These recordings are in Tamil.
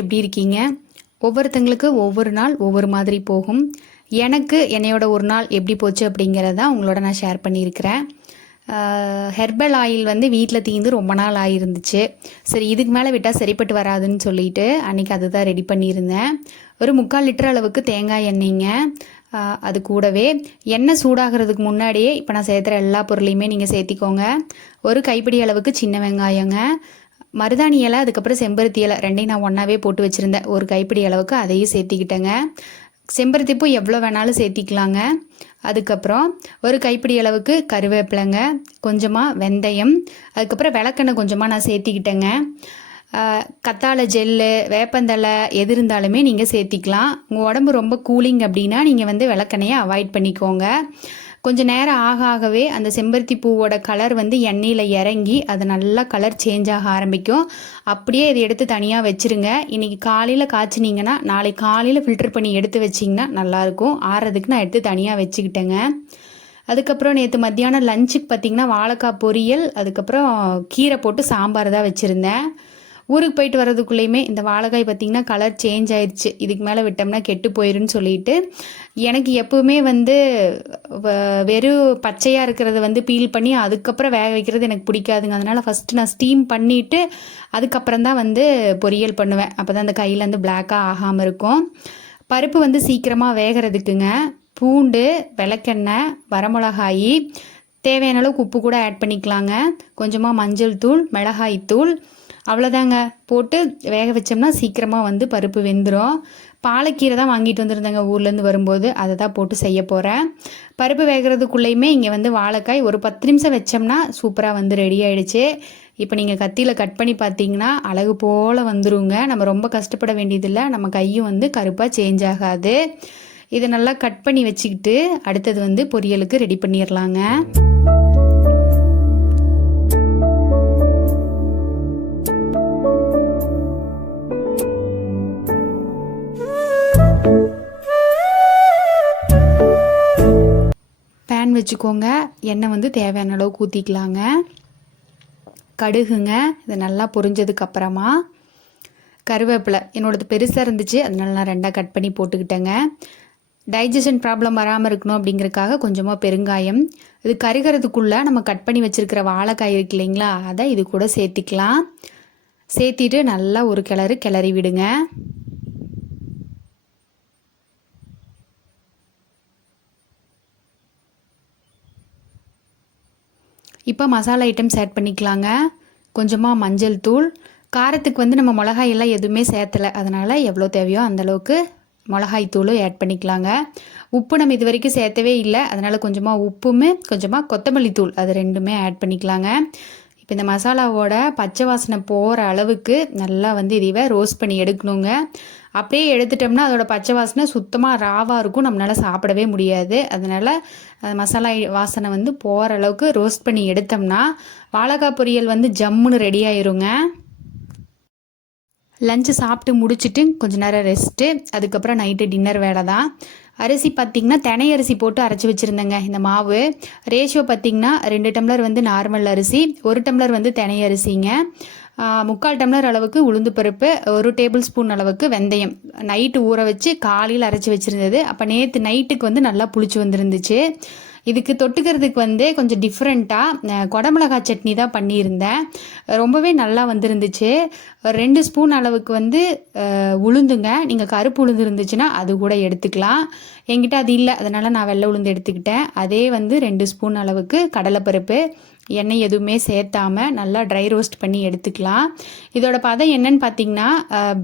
எப்படி இருக்கீங்க? ஒவ்வொருத்தங்களுக்கு ஒவ்வொரு நாள் ஒவ்வொரு மாதிரி போகும். எனக்கு என்னையோட ஒரு நாள் எப்படி போச்சு அப்படிங்கிறத உங்களோட நான் ஷேர் பண்ணியிருக்கிறேன். ஹெர்பல் ஆயில் வந்து வீட்டில் தீந்து ரொம்ப நாள் ஆகிருந்துச்சு சரி இதுக்கு மேலே விட்டால் சரிப்பட்டு வராதுன்னு சொல்லிட்டு அன்றைக்கி அதுதான் ரெடி பண்ணியிருந்தேன். ஒரு முக்கால் லிட்டர் அளவுக்கு தேங்காய் எண்ணெய்ங்க. அது கூடவே எண்ணெய் சூடாகிறதுக்கு முன்னாடியே இப்போ நான் சேர்த்துற எல்லா பொருளையுமே நீங்கள் சேர்த்திக்கோங்க. ஒரு கைப்பிடி அளவுக்கு சின்ன வெங்காயங்க. மருதாணி இலை அதுக்கப்புறம் செம்பருத்தி இலை ரெண்டையும் நான் ஒன்றாவே போட்டு வச்சுருந்தேன். ஒரு கைப்பிடி அளவுக்கு அதையும் சேர்த்திக்கிட்டேங்க. செம்பருத்தி பூ எவ்வளோ வேணாலும் சேர்த்திக்கலாங்க. அதுக்கப்புறம் ஒரு கைப்பிடி அளவுக்கு கருவேப்பிலைங்க கொஞ்சமாக வெந்தயம் அதுக்கப்புறம் விளக்கெண்ணெய் கொஞ்சமாக நான் சேர்த்திக்கிட்டேங்க. கத்தாழை ஜெல்லு வேப்பந்தலை எது இருந்தாலுமே நீங்கள் சேர்த்திக்கலாம். உங்கள் உடம்பு ரொம்ப கூலிங் அப்படின்னா நீங்கள் வந்து விளக்கெண்ணையை அவாய்ட் பண்ணிக்கோங்க. கொஞ்சம் நேரம் ஆக ஆகவே அந்த செம்பருத்தி பூவோட கலர் வந்து எண்ணெயில் இறங்கி அது நல்லா கலர் சேஞ்ச் ஆக ஆரம்பிக்கும். அப்படியே இதை எடுத்து தனியாக வச்சுருங்க. இன்றைக்கி காலையில் காய்ச்சினீங்கன்னா நாளைக்கு காலையில் ஃபில்டர் பண்ணி எடுத்து வச்சிங்கன்னா நல்லாயிருக்கும். ஆறுறதுக்கு நான் எடுத்து தனியாக வச்சுக்கிட்டேங்க. அதுக்கப்புறம் நேற்று மத்தியானம் லஞ்சுக்கு பார்த்தீங்கன்னா வாழைக்காய் பொரியல் அதுக்கப்புறம் கீரை போட்டு சாம்பார் தான் வச்சுருந்தேன். ஊருக்கு போயிட்டு வர்றதுக்குள்ளேயுமே இந்த வாழைக்காய் பார்த்திங்கன்னா கலர் சேஞ்ச் ஆயிடுச்சு இதுக்கு மேலே விட்டோம்னா கெட்டு போயிருன்னு சொல்லிட்டு. எனக்கு எப்பவுமே வந்து வ- வெறும் பச்சையாக இருக்கிறத வந்து பீல் பண்ணி அதுக்கப்புறம் வேக வைக்கிறது எனக்கு பிடிக்காதுங்க. அதனால் ஃபஸ்ட்டு நான் ஸ்டீம் பண்ணிவிட்டு அதுக்கப்புறம் தான் வந்து பொரியல் பண்ணுவேன். அப்போ தான் அந்த கையில் வந்து பிளாக்காக ஆகாமல் இருக்கும். பருப்பு வந்து சீக்கிரமாக வேகிறதுக்குங்க. பூண்டு விளக்கெண்ணெய் வரமிளகாய் தேவையான அளவுக்கு உப்பு கூட ஆட் பண்ணிக்கலாங்க. கொஞ்சமாக மஞ்சள் தூள் மிளகாய் தூள் அவ்வளோதாங்க போட்டு வேக வச்சோம்னா சீக்கிரமாக வந்து பருப்பு வெந்துடும் பாலக்கீரை தான் வாங்கிட்டு வந்திருந்தாங்க ஊர்லேருந்து வரும்போது. அதை தான் போட்டு செய்ய போகிறேன் பருப்பு வேகிறதுக்குள்ளேயுமே இங்கே வந்து வாழைக்காய் ஒரு பத்து நிமிஷம் வச்சோம்னா சூப்பராக வந்து ரெடி ஆகிடுச்சு இப்போ நீங்கள் கத்தியில் கட் பண்ணி பார்த்தீங்கன்னா அழகு போல் வந்துருங்க. நம்ம ரொம்ப கஷ்டப்பட வேண்டியதில்லை. நம்ம கையும் வந்து கருப்பாக சேஞ்ச் ஆகாது. இதை நல்லா கட் பண்ணி வச்சுக்கிட்டு அடுத்தது வந்து பொரியலுக்கு ரெடி பண்ணிடலாங்க வச்சுக்கோங்க. எண்ணெய் வந்து தேவையான அளவுக்கு ஊற்றிக்கலாங்க கடுகுங்க இது நல்லா பொரிஞ்சதுக்கப்புறமா கருவேப்பிலை. என்னோடது பெருசாக இருந்துச்சு அதனால நான் ரெண்டாக கட் பண்ணி போட்டுக்கிட்டேங்க. டைஜஷன் ப்ராப்ளம் வராமல் இருக்கணும் அப்படிங்கிறதுக்காக கொஞ்சமாக பெருங்காயம். இது கருகிறதுக்குள்ளே நம்ம கட் பண்ணி வச்சுருக்கிற வாழைக்காய் இருக்கு இல்லைங்களா அதை இது கூட சேர்த்திக்கலாம். சேர்த்திட்டு நல்லா ஒரு கிளறு கிளறி விடுங்க. இப்போ மசாலா ஐட்டம்ஸ் ஆட் பண்ணிக்கலாங்க. கொஞ்சமாக மஞ்சள் தூள். காரத்துக்கு வந்து நம்ம மிளகாய் எல்லாம் எதுவுமே சேர்த்தலை. அதனால் எவ்வளோ தேவையோ அந்தளவுக்கு மிளகாய் தூளும் ஆட் பண்ணிக்கலாங்க. உப்பு நம்ம இது வரைக்கும் சேர்த்தவே இல்லை. அதனால் கொஞ்சமாக உப்புமே கொஞ்சமாக கொத்தமல்லி தூள் அது ரெண்டுமே ஆட் பண்ணிக்கலாங்க. இப்போ இந்த மசாலாவோட பச்சை வாசனை போகிற அளவுக்கு நல்லா வந்து இதுவே ரோஸ்ட் பண்ணி எடுக்கணுங்க. அப்படியே எடுத்துட்டோம்னா அதோட பச்சை வாசனை சுத்தமாக ராவாக இருக்கும். நம்மளால் சாப்பிடவே முடியாது. அதனால் அந்த மசாலா வாசனை வந்து போகிற அளவுக்கு ரோஸ்ட் பண்ணி எடுத்தோம்னா வாழைக்காய் பொரியல் வந்து ஜம்முன்னு ரெடி ஆயிருங்க. லஞ்சு சாப்பிட்டு முடிச்சுட்டு கொஞ்ச நேரம் ரெஸ்ட்டு அதுக்கப்புறம் நைட்டு டின்னர் வேலை தான் அரிசி பார்த்திங்கன்னா தினை அரிசி போட்டு அரைச்சி வச்சுருந்தேங்க. இந்த மாவு. ரேஷியோ பார்த்திங்கன்னா ரெண்டு டம்ளர் வந்து நார்மல் அரிசி ஒரு டம்ளர் வந்து தினை அரிசிங்க. முக்கால் டம்ளர் அளவுக்கு உளுந்து பருப்பு ஒரு டேபிள் ஸ்பூன் அளவுக்கு வெந்தயம். நைட்டு ஊற வச்சு காலையில் அரைச்சி வச்சுருந்தது. அப்போ நேற்று நைட்டுக்கு வந்து நல்லா புளிச்சு வந்துருந்துச்சு. இதுக்கு தொட்டுக்கிறதுக்கு வந்து கொஞ்சம் டிஃப்ரெண்ட்டாக குடமிளகாய் சட்னி தான் பண்ணியிருந்தேன். ரொம்பவே நல்லா வந்துருந்துச்சு. ரெண்டு ஸ்பூன் அளவுக்கு வந்து உளுந்துங்க. நீங்கள் கருப்பு உளுந்து இருந்துச்சுன்னா அது கூட எடுத்துக்கலாம். என்கிட்ட அது இல்லை அதனால் நான் வெள்ளை உளுந்து எடுத்துக்கிட்டேன். அதே வந்து ரெண்டு ஸ்பூன் அளவுக்கு கடலைப்பருப்பு. எண்ணெய் எதுவுமே சேர்த்தாமல் நல்லா ட்ரை ரோஸ்ட் பண்ணி எடுத்துக்கலாம். இதோட பதம் என்னன்னு பார்த்தீங்கன்னா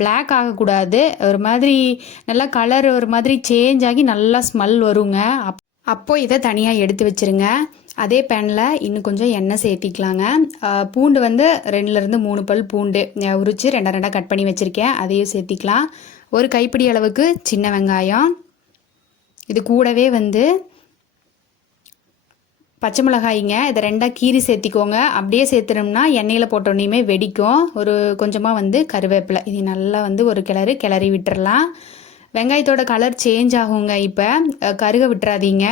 பிளாக் ஆகக்கூடாது. ஒரு மாதிரி நல்லா கலர் ஒரு மாதிரி சேஞ்ச் ஆகி நல்லா ஸ்மெல் வருங்க. அப்போது இதை தனியாக எடுத்து வச்சிருங்க. அதே பேனில் இன்னும் கொஞ்சம் எண்ணெய் சேர்த்திக்கலாங்க. பூண்டு வந்து ரெண்டுலேருந்து மூணு பல் பூண்டு உரித்து ரெண்டாக ரெண்டாக கட் பண்ணி வச்சுருக்கேன். அதையும் சேர்த்திக்கலாம். ஒரு கைப்பிடி அளவுக்கு சின்ன வெங்காயம். இது கூடவே வந்து பச்சை மிளகாய்ங்க. இதை ரெண்டாக கீரி சேர்த்திக்கோங்க. அப்படியே சேர்த்துனோம்னா எண்ணெயில் போட்டோன்னே வெடிக்கும். ஒரு கொஞ்சமாக வந்து கருவேப்பிலை. இது நல்லா வந்து ஒரு கிளறு கிளறி விட்டுறலாம். வெங்காயத்தோட கலர் சேஞ்ச் ஆகுங்க இப்போ. கருக விட்டுறாதீங்க.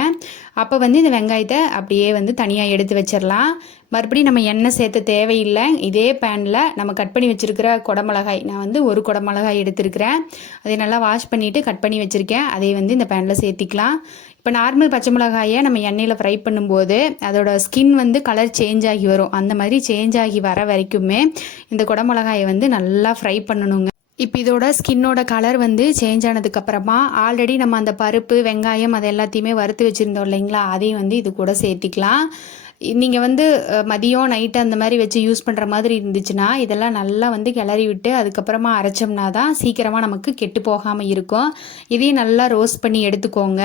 அப்போ வந்து இந்த வெங்காயத்தை அப்படியே வந்து தனியாக எடுத்து வச்சிடலாம் மறுபடியும் நம்ம எண்ணெய் சேர்த்த தேவையில்லை. இதே பேனில் நம்ம கட் பண்ணி வச்சுருக்கிற குடமிளகாய் நான் வந்து ஒரு குடமிளகாய் எடுத்துருக்கிறேன். அதை நல்லா வாஷ் பண்ணிவிட்டு கட் பண்ணி வச்சுருக்கேன். அதை வந்து இந்த பேனில் சேர்த்திக்கலாம். இப்போ நார்மல் பச்சை மிளகாயை நம்ம எண்ணெயில் ஃப்ரை பண்ணும்போது அதோட ஸ்கின் வந்து கலர் சேஞ்ச் ஆகி வரும். அந்த மாதிரி சேஞ்ச் ஆகி வர வரைக்குமே இந்த குடமிளகாயை வந்து நல்லா ஃப்ரை பண்ணணுங்க. இப்போ இதோட ஸ்கின்னோட கலர் வந்து சேஞ்ச் ஆனதுக்கப்புறமா ஆல்ரெடி நம்ம அந்த பருப்பு வெங்காயம் அது எல்லாத்தையுமே வறுத்து வச்சுருந்தோம் இல்லைங்களா? அதையும் வந்து இது கூட சேர்த்திக்கலாம். நீங்கள் வந்து மதியம் நைட்டு அந்த மாதிரி வச்சு யூஸ் பண்ணுற மாதிரி இருந்துச்சுன்னா இதெல்லாம் நல்லா வந்து கிளறி விட்டு அதுக்கப்புறமா அரைச்சோம்னா தான் சீக்கிரமாக நமக்கு கெட்டு போகாமல் இருக்கும். இதையும் நல்லா ரோஸ்ட் பண்ணி எடுத்துக்கோங்க.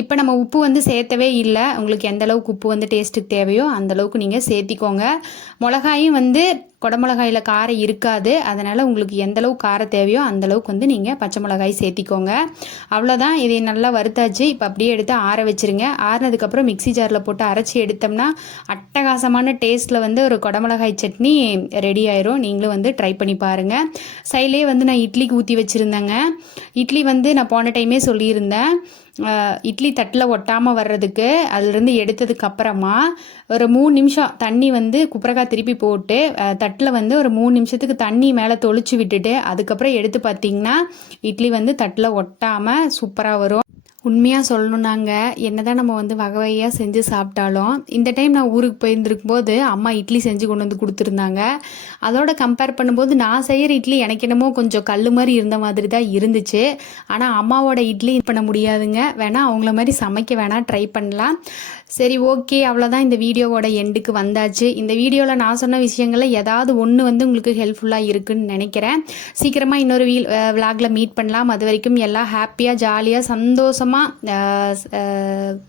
இப்போ நம்ம உப்பு வந்து சேர்த்தவே இல்லை. உங்களுக்கு எந்த அளவுக்கு உப்பு வந்து டேஸ்ட்டுக்கு தேவையோ அந்த அளவுக்கு நீங்கள் சேர்த்திக்கோங்க. மிளகாயும் வந்து குடமிளகாயில் காரம் இருக்காது. அதனால் உங்களுக்கு எந்த அளவுக்கு காரம் தேவையோ அந்த அளவுக்கு வந்து நீங்கள் பச்சை மிளகாய் சேர்த்திக்கோங்க. அவ்வளோதான் இதை நல்லா வறுத்தாச்சு. இப்போ அப்படியே எடுத்து ஆற வச்சிருங்க. ஆறினதுக்கப்புறம் மிக்ஸி ஜாரில் போட்டு அரைச்சி எடுத்தோம்னா அட்டகாசமான டேஸ்ட்டில் வந்து ஒரு குடமிளகாய் சட்னி ரெடி ஆயிரும். நீங்களும் வந்து ட்ரை பண்ணி பாருங்கள் சைட்லேயே வந்து நான் இட்லிக்கு ஊற்றி வச்சுருந்தேங்க. இட்லி வந்து நான் போன டைமே சொல்லியிருந்தேன். இட்லி தட்டில் ஒட்டாமல் வர்றதுக்கு அதுலேருந்து எடுத்ததுக்கு அப்புறமா ஒரு மூணு நிமிஷம் தண்ணி வந்து குப்பரக்காய் திருப்பி போட்டு தட்டில் வந்து ஒரு மூணு நிமிஷத்துக்கு தண்ணி மேலே தொளிச்சு விட்டுட்டு அதுக்கப்புறம் எடுத்து பார்த்தீங்கன்னா இட்லி வந்து தட்டில் ஒட்டாமல் சூப்பராக வரும். உண்மையாக சொல்லணுன்னாங்க என்னதான் நம்ம வந்து வகை வகையாக செஞ்சு சாப்பிட்டாலும் இந்த டைம் நான் ஊருக்கு போயிருந்துருக்கும் போது அம்மா இட்லி செஞ்சு கொண்டு வந்து கொடுத்துருந்தாங்க. அதோட கம்பேர் பண்ணும்போது நான் செய்கிற இட்லி எனக்கு என்னமோ கொஞ்சம் கல் மாதிரி இருந்த மாதிரி தான் இருந்துச்சு. ஆனால் அம்மாவோட இட்லி பண்ண முடியாதுங்க. வேணால் அவங்கள மாதிரி சமைக்க வேணால் ட்ரை பண்ணலாம். சரி ஓகே அவ்வளோதான் இந்த வீடியோவோட எண்டுக்கு வந்தாச்சு. இந்த வீடியோவில் நான் சொன்ன விஷயங்களில் ஏதாவது ஒன்று வந்து உங்களுக்கு ஹெல்ப்ஃபுல்லாக இருக்குன்னு நினைக்கிறேன். சீக்கிரமாக இன்னொரு வீல் விலாகில் மீட் பண்ணலாம். அது வரைக்கும் எல்லாம் ஹாப்பியாக ஜாலியாக சந்தோஷமாக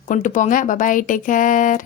கொண்டு போங்க. Bye bye take care